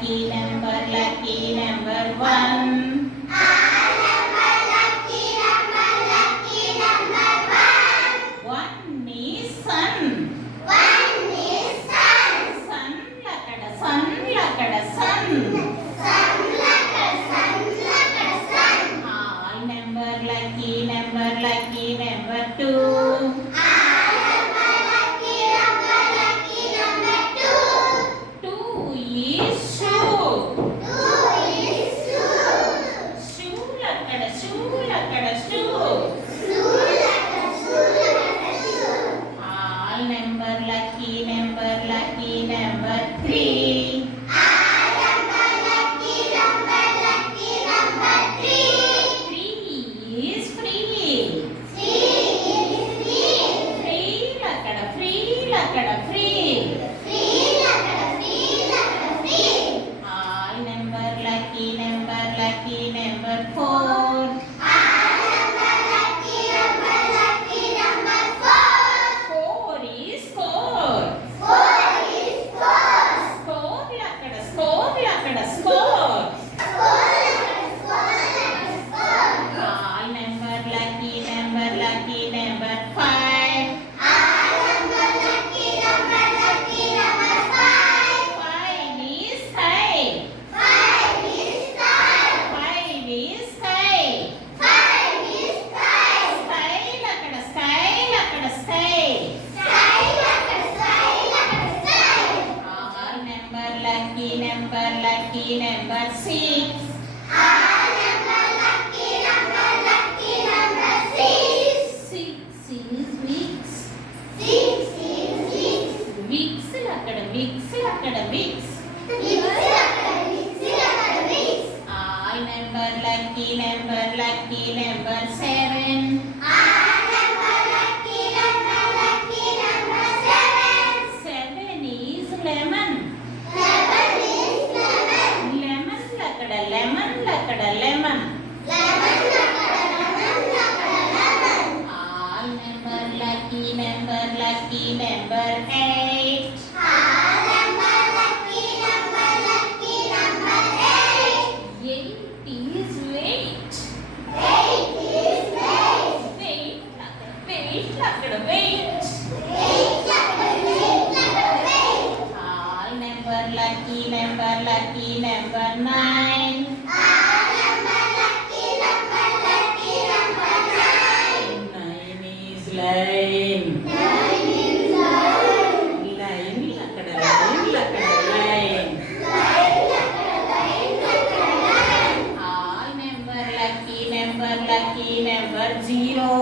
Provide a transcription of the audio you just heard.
lucky number one. One is sun. Sun lakada sun. All number lucky number two. Two is shoe. Shoe lakada shoe. All number lucky number three. Three is free. Free lakada free. All number lucky number four. Four is score. Score lakada score. All number lucky number five. Five is high. Five is high. Sky lakada sky. All number lucky number six. Six is weeks. Weeks lakada weeks. All number lucky number seven. Seven is lemon. Lemon lakada lemon. All number lucky number eight. Eight is weight. Weight lakada weight. All number lucky number nine. Nine is line. Line lakada line. All number lucky number zero.